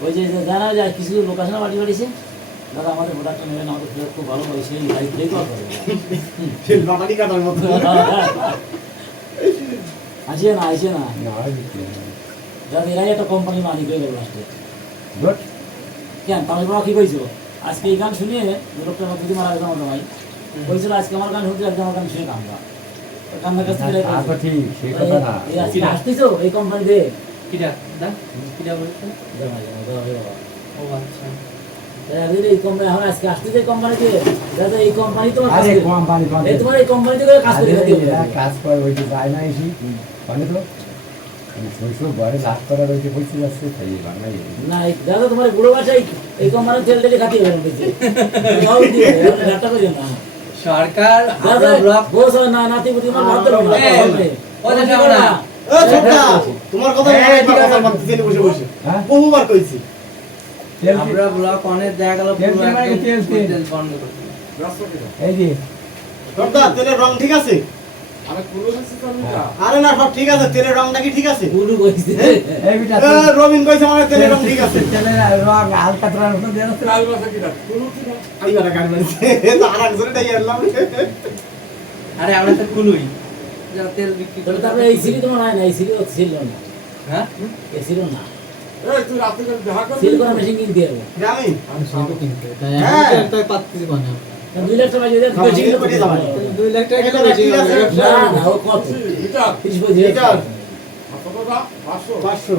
ওই যে যারা যায় কিছু লোক আছে না বাড়ি বাড়িছে, দাদা আমাদের প্রোডাক্টটা নেবেন, আমাদের প্রোডাক্ট খুব ভালো হয়, সেই লাইফ ফ্রি করে। সেই বাটালি কাটার মতো আসিয়ে না, আসিয়ে না। না বিক্রি হয় না। যাদের এরাই একটা কোম্পানি মালিক হয়ে গেল লাস্টে। গুড কেন তাহলে কি কইছো? আজকে এই গান শুনিয়ে লোকটা যদি মারা গেছে আমার ভাই কইছিল আজকে আমার গান শুনতে, আজকে আমার গান শুনে কান্দা কান্নার কাছ থেকে তা তো ঠিক সেই কথা না এই আজকে আসতেছো এই কোম্পানি দে কিটা? দা? কিটা বলছে? ও আচ্ছা। এই কোম্পানি এখন আজকে আসতেছে কোম্পানিতে, দাদা এই কোম্পানি তোমার আরে কাছে কোম্পানি এই তোমার এই কোম্পানিতে করে কাজ করে আরে দিতে এরা কাজ করে ওই যে যায় না এসি মানে তো শৈশব ঘরে লাভ করার ওই যে বলতে যাচ্ছে তাই বাংলায় না এই দাদা তোমার বুড়ো বাসায় এই কোম্পানির তেল টেলে খাতিয়ে গেল বলছে বাবু দিয়ে ডাটা কই না সরকার দাদা আমরা ব্লক বস না নাতি বুদ্ধি মার ভাত দাও ও দেখো না। ও ছোট্টা তোমার কথা হ্যাঁ, মনে ঠিক আছে। কথা বলতে বসে বসে হ্যাঁ বহুবার কইছি তেল আমরা ব্লক অনেক দেখা গেল তেল পুরো মানে একদম তেল, তেল। তেল বন্ধ করে দিল। এই যে ছোট্টা তেলের রং ঠিক আছে আরে না সব ঠিক আছে তেলের রংটা কি ঠিক আছে বুড়ো কইছে এই বিটা এ, রবিন কইছে মানে তেলের রং ঠিক আছে তেলের রং হালকা তোরার মতো দেওয়া আছে আই বাটা গাড়ি মারছে তো আর একজনে তাই এলাম আরে আমরা তো কুলুই যারা তেল বিক্রি করে। তারপরে এই সিরি তোমার হয় না, এই সিরি ছিল না, হ্যাঁ? এই ছিল না সিল করা মেশিন কিনতে হবে গ্রামী আমি সেটা কিনতে তাই হ্যাঁ। আমি একটা পাচ্ছি বানা 2 লাখ টাকা যদি হ্যাঁ, বেশি এটা করে যাবা। 2 লাখ টাকা এটা বেশি ঠিক আছে। হবে। না না ও কত 30 লিটার 50 500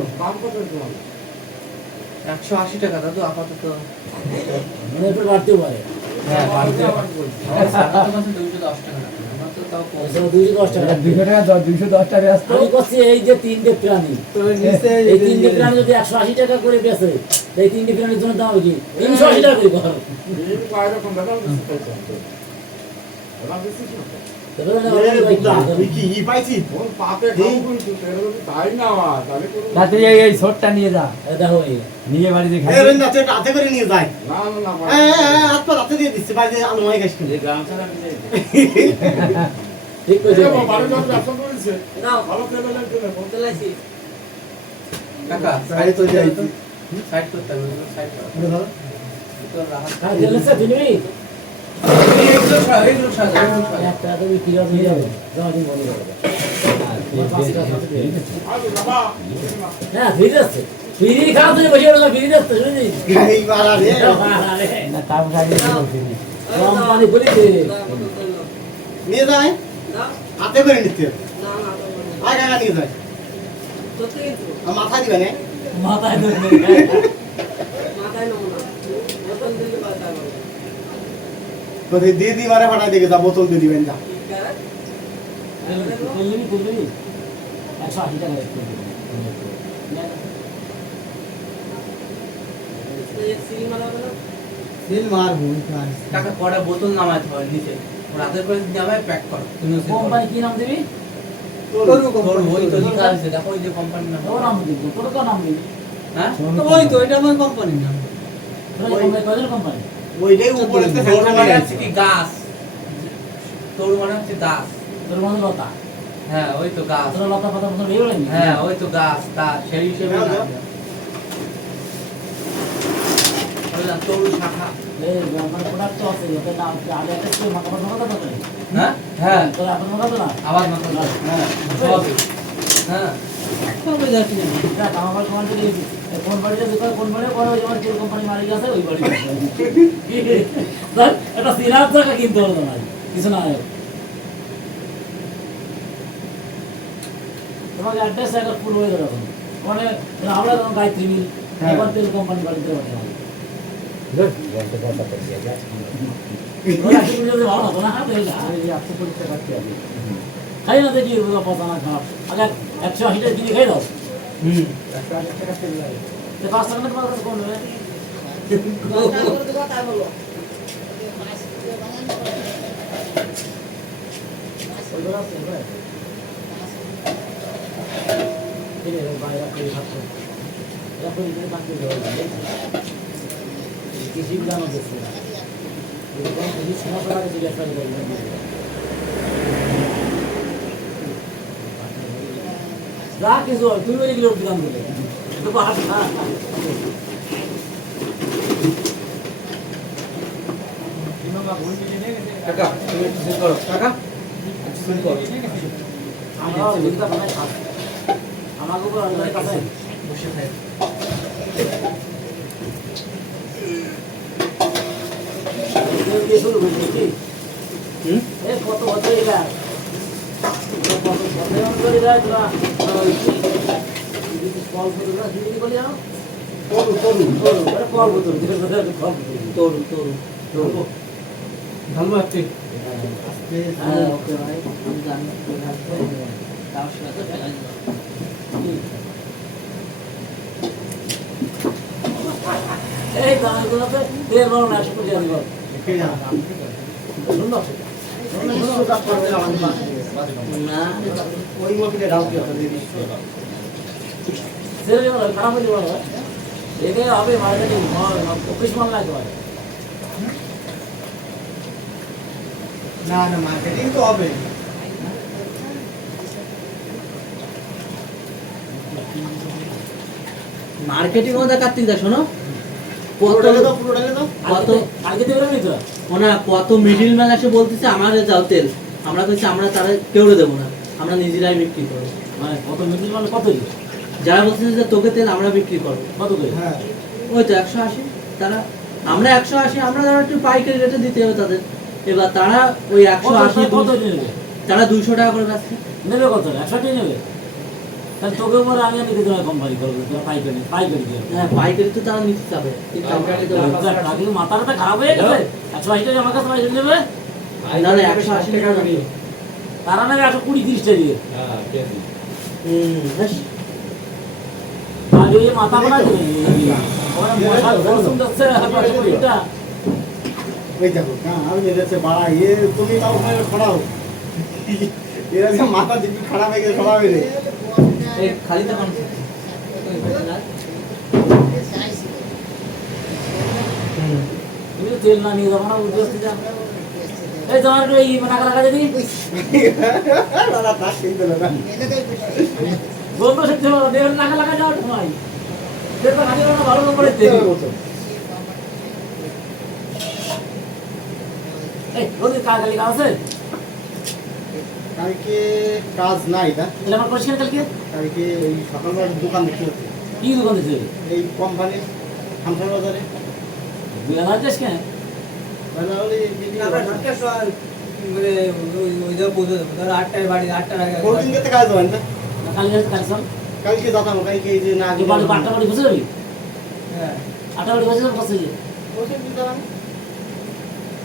180 টাকা দাদু আপাতত। মানে একটু বাড়তেও পারে, হ্যাঁ, বাড়তে হবে। সাদা তো মাত্র 210 টাকা। আমার তো তাও কম। 210 টাকা 200 টাকা 210 টাকা আসতো আমি করছি এই যে তিনটে প্রাণী, তো নিচে এই তিনটে প্রাণী যদি 180 টাকা করে বেচে, এই তিনটে প্রাণীর জন্য দাম হবে কি 380 টাকা করে কর। তুই কি ই পাইছি তাতে এই ছোটটা নিয়ে যা দেখো এই নিয়ে বাড়িতে খাই এ রবিন দাতে রাতে করে নিয়ে যায় হাত পা রাতে দিয়ে দিচ্ছে বাড়িতে আলু হয়ে গেছে ঠিক কইছো কাকা সাইড তো যাই সাইড করতে হবে, সাইড করো। তো রাহাত আর জেলেছে তুমি এইগুলো সরা, এইগুলো সরা, এইগুলো সরা। একটা তুমি কি হবে নিয়ে যাবে জমা দিন বন্ধ করে হ্যাঁ ফ্রিজ আছে, ফ্রি খাওয়া তুমি বসে ওটা ফ্রি আছে শুনি এই বাড়া রে না তাও গাড়ি কোম্পানি বলি দে নিয়ে যায় হাতে করে নিতে আয় কাকা নিয়ে যায় আর মাথা দিবে না মাথায় ধরে কোথায় দিয়ে দি মারে ফাটাই দেখে যা বোতল দিয়ে দিবেন যা কুলবি 180 টাকা রেট করে দেবো। সিল মারবো টাকা কটা বোতল নামাতে হয় নিচে রাতের করে নামায় প্যাক করো তুমি কোম্পানি কি নাম দিবি? তোর ওই তো লেখা আছে দেখো ওই যে কোম্পানির নাম তোর নাম দিবি, তোর তো নাম দিবি। হ্যাঁ ওই তো এটা আমার কোম্পানির নাম। তোর কোম্পানি কয়জন কোম্পানি? ওইটাই উপরে তোর মানে হচ্ছে কি গাছ তোর মানে হচ্ছে গাছ তোর মনে লতা, হ্যাঁ ওই তো গাছ তোর লতা পাতা মতো বেরোলে নি? হ্যাঁ ওই তো গাছ তা সেই হিসেবে হ্যাঁ, নাম দেওয়া। বুঝলাম, তরু শাখা এই মানে প্রোডাক্ট তো আছে, ওটার নাম কি আগে একটা ছিল মাথা মাথা মাথা মাথা হ্যাঁ হ্যাঁ তোর এখন মাথা তো না? আবার মাথা হ্যাঁ সবই হ্যাঁ সবে যাচ্ছি না। দেখ আমার কোম্পানি দিয়েছি, কোন বাড়িতে দোকান কোন বাড়ি পরে ওই আমার তেল কোম্পানি মালিক আছে ওই বাড়ি একটা সিরাপ টাকা কিনতে হলো না কিছু না হোক। তোমাকে অ্যাড্রেস একবার ফুল হয়ে যাবে এখন মানে আমরা যখন গায়ত্রী মিল হ্যাঁ। এবার তেল কোম্পানি বাড়িতে পাঠানো হবে। ভালো হতো না খাই না দেখি পচা না খারাপ আগে 180 টাকা কিনে খাই দাও হুম 5 টাকা তোমার কাছে কম নেবে কৃষি বিধান হচ্ছে যা কিছু তুই ওই গেলে দোকান বলে টাকা তুমি একটু সিল করো টাকা একটু সিল করো আমাকে উপর অনেক কাছে বসে খাই শুরু করছি হুম এই কত বছর এটা কত বছর করে যায় তোরা কল করে না দিদি বলি জানো তরু তরু কল বোতল তরু তরু তরু ভালো আছে হ্যাঁ ওকে ভাই আমি জানি তার সাথে টাকা দিলাম এই দামগুলোতে দেড় বড় না 100 টাকা দিব কে জানে না ওই মফিলে রাও কি হবে সেরে গেল খারাপ হয়ে গেল একে হবে মার্কেটিং অফিস মান লাগবে না না মার্কেটিং তো হবে মার্কেটিং ও দেখা তিনটা শোনো কত পুরো ডালে দাও কত কালকে দেবে না তো ওনা কত মিডিল ম্যান এসে বলতেছে আমারে যাও তেল আমরা কইছি আমরা তারা কেউরে দেবো না আমরা নিজেরাই বিক্রি করবো মানে কত মিনিট মানে কত দিবে যারা বলতেছে যে তোকে তেল আমরা বিক্রি করবো কত করে হ্যাঁ ওই তো 180 তারা আমরা 180 আমরা ধরো একটু পাইকারি রেটে দিতে হবে তাদের এবার তারা ওই 180 কত নেবে তারা 200 টাকা করে বেচছে নেবে কত 100 টাকা নেবে তাহলে তোকে উপরে আমি নিতে দেবো কোম্পানি করবে তোরা পাইকারি দিয়ে হ্যাঁ পাইকারি তো তারা নিতে যাবে কিন্তু আমরা নিতে পারবো না। তাকে মাথাটা খারাপ হয়ে গেছে 180 টাকা আমার কাছে পয়সা নেবে না না 180 টাকা নেবে তারা নেবে 120 30 টাকা দিয়ে বেশ আগে ওই মাথা বানা দেবে ওরা মশা রসুন দচ্ছে এটা ওই দেখো হ্যাঁ আমি যেতে বাড়া তুমি তাও ওখানে খড়াও এরা যে মাথা দিবি খারাপ হয়ে গেছে সবাই রে এই খালি তখন তুমি তো তেল না নিয়ে যাবো না বুঝতে যা এই তোমার একটু এই টাকা লাগা দিবি দাদা তার কিনতে না বলবো সত্যি বলো দেড় টাকা লাগা যাও তোমায় দেড় টাকা দিও না ভালো নম্বরে তেল এই রোজি কালকে আছে কালকে কাজ নাই তা তাহলে আমার পরিষ্কার কালকে কালকে এই সকালবেলা দোকান দেখতে হচ্ছে কি দোকান দিতে এই কোম্পানি হামসার বাজারে 2000 যাস কেন তাহলে ওই বিক্রি আমরা হবে। ঢাকা শহর মানে ওই যা পৌঁছে দেবো ধর 8টায় বাড়ি 8টার আগে কোনদিন যেতে কাজ হবে না কালকে কালকে চল কালকে যাতাম কালকে এই যে না তুই বাড়ি 8টা বাড়ি বসে যাবি হ্যাঁ 8টা বাড়ি বসে যাবি বসে যাবি বসে দিতে হবে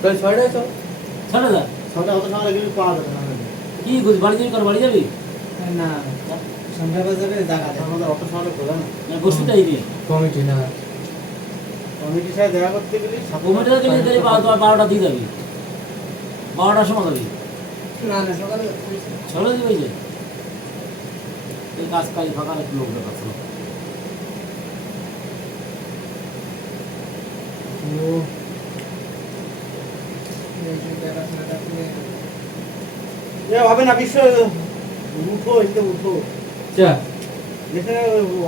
তো 6টায় চল ছেড়ে যা ছটা অত সময় লাগবে পাওয়া যাবে না কি বুঝ বাড়ি যাবি কর বাড়ি যাবি না সন্ধ্যা বাজারে জায়গা দেয়। আমাদের অত শহরে প্রধান বস্তুটা এই দিয়ে কমিটি না কমিটির সাথে দেখা করতে গেলে কমিটিতে গেলে তাহলে 12টা দিয়ে যাবি 12টার সময় যাবি না না সকালে চলে যাবে যে এই কাজ ফাঁকা একটু লোক দেখাচ্ছিল হবে না বিশ্ব উঠো এতে উঠো চা যেখানে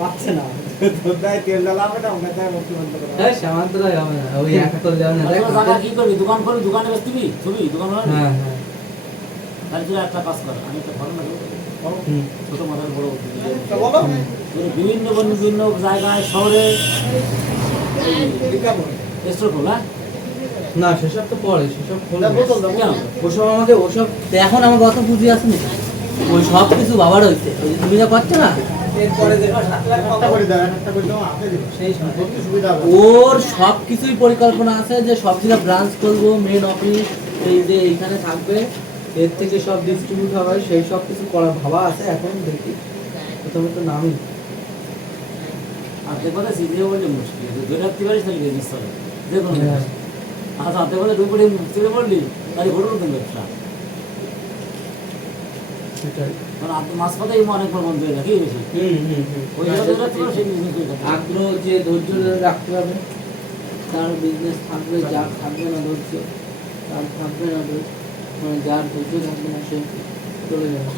আসছে না দায় তেল জ্বালাবে না ওখানে তাই বলতে বন্ধ করা হ্যাঁ সামান্তরাই হবে না ওই একা করে দেওয়া না দেখ তোরা জায়গা কি করবি দোকান করবি দোকানে বেচবি ছবি দোকান হবে হ্যাঁ হ্যাঁ তাহলে তুই একটা কাজ কর আমি একটা ভালো লাগে হুম ছোট মাথার বড় উদ্যোগ তা বলো বিভিন্ন বিভিন্ন জায়গায় শহরে স্টোর খোলা না সেসব তো পরে সেসব তা বোতল দাও কেন ওসব আমাকে ওসব এখন আমাকে অত পুঁজি আছে না ওই সব কিছু বাবার হইছে ওই যে তুমি যা করছো না এরপরে দেখো 7 লাখ একটা করে দাও একটা করে দাও হাতে দিও সেই সময় করতে সুবিধা হবে ওর সব কিছুই পরিকল্পনা আছে যে সব জায়গায় ব্রাঞ্চ করবো মেন অফিস এই যে এইখানে থাকবে এর থেকে সব ডিস্ট্রিবিউট হবে সেই সব কিছু করার ভাবা আছে এখন দেখি প্রথমে তো নামই হাতে করে সিধে বললে মুশকিল ধরে রাখতে পারিস তাহলে বিজনেস চলে যে কোনো হ্যাঁ। আর হাতে করে ডুবুড়ি চিড়ে পড়লি তাহলে ঘটে নতুন ব্যবসা সেটাই কারণ মাছ পাতাই অনেক পর বন্ধ হয়ে থাকে বেশি ওই জায়গা ধরে রাখতে পারো সেই বিজনেস করে থাকে আগ্রহ যে ধৈর্য ধরে রাখতে হবে তার বিজনেস থাকবে যার থাকবে না ধৈর্য তার থাকবে না ধৈর্য মানে যার ধৈর্য থাকবে না সে চলে যাবে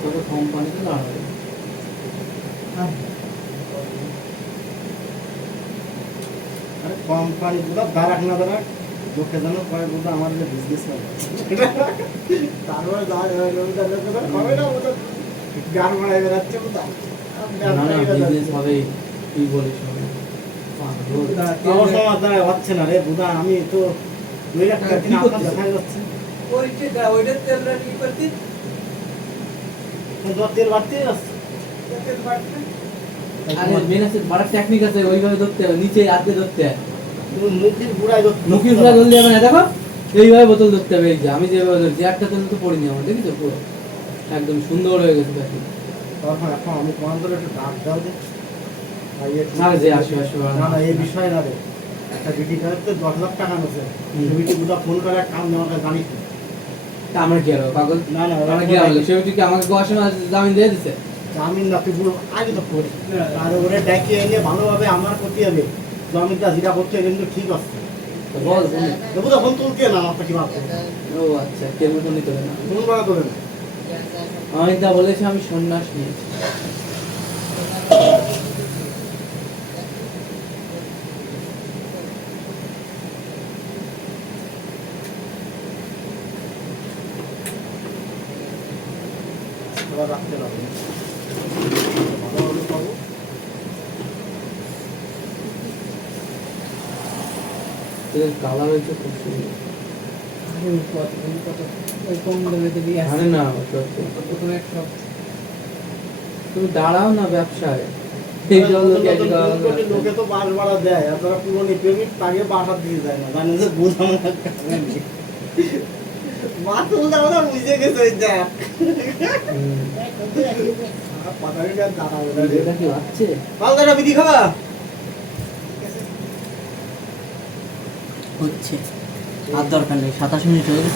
তবে কোম্পানিতে দাঁড়াবে আরে কোম্পানি গুলো দাঁড়াক না দাঁড়াক লোকে জানো কয় বলতো আমার যে বিজনেস হবে তারপরে হবে না ওটা গান মারাই বেড়াচ্ছে ওটা না না বিজনেস হবে তুই বলিস হবে আমার সমাজ দাঁড়ায় হচ্ছে না রে বুধা আমি তো 2 লাখ টাকা কিনে আপনার দেখা যাচ্ছে ওইটা তেলটা কি করতি কিন্তু তেল বাড়তে যাচ্ছে তেল বাড়তে আরে মেন আছে বড় টেকনিক আছে ওইভাবে ধরতে হবে নিচে আটকে ধরতে হয় তুমি মুখের গুড়ায় মুখের পুরা ধরলে হবে না দেখো এইভাবে বোতল ধরতে হবে এই যে আমি যেভাবে ধরছি একটা তেল তো পড়িনি আমার দেখি তো পুরো একদম সুন্দর হয়ে গেছে দেখি তখন এখন আমি তোমাদের একটু ডাক দাও যে না যে আসে আসে না না এই বিষয় না রে একটা বিটি কার তো 10 লাখ টাকা নেছে বিটি গুদা ফোন করে কাম নেওয়ার জানিস না। তা আমার কি আর পাগল না না আমার কি হলো সে কি আমাকে গোয়াশে জামিন দিয়ে দিছে জামিন না তুই পুরো আগে তো করি আর ওরে ডাকিয়ে এনে ভালোভাবে আমার করতে হবে জমিটা যেটা করতে হবে কিন্তু ঠিক আছে তো বল শুনি। দেবো তো ফোন তুলতে না আমার কি ভাবছো ও আচ্ছা কেউ তো নিতে হবে না ফোন করা তোলে না আমি তা বলেছি আমি সন্ন্যাস নিয়েছি ওরা রাখতে পারবে ভালোভাবে পাবো এর কালার হয়েছে খুব সুন্দর ওই কম দামে তো দিয়ে আরে না সত্যি প্রথমে একটা তুমি দাঁড়াও না ব্যবসায় এই সব লোক একই দাঁড়াও না। লোকে তো বাস ভাড়া দেয় আপনারা পুরোনো পেমেন্ট আগে বাসা দিয়ে যায় না জানেন যে বোঝানো মাতুল দাও না বুঝে গেছে ওই দেখ হুম। পাতারি দাঁড়াবে না এটা কি আছে পালদাটা বিধি খাবা হচ্ছে আর দরকার নেই 27 মিনিট হয়ে গেছে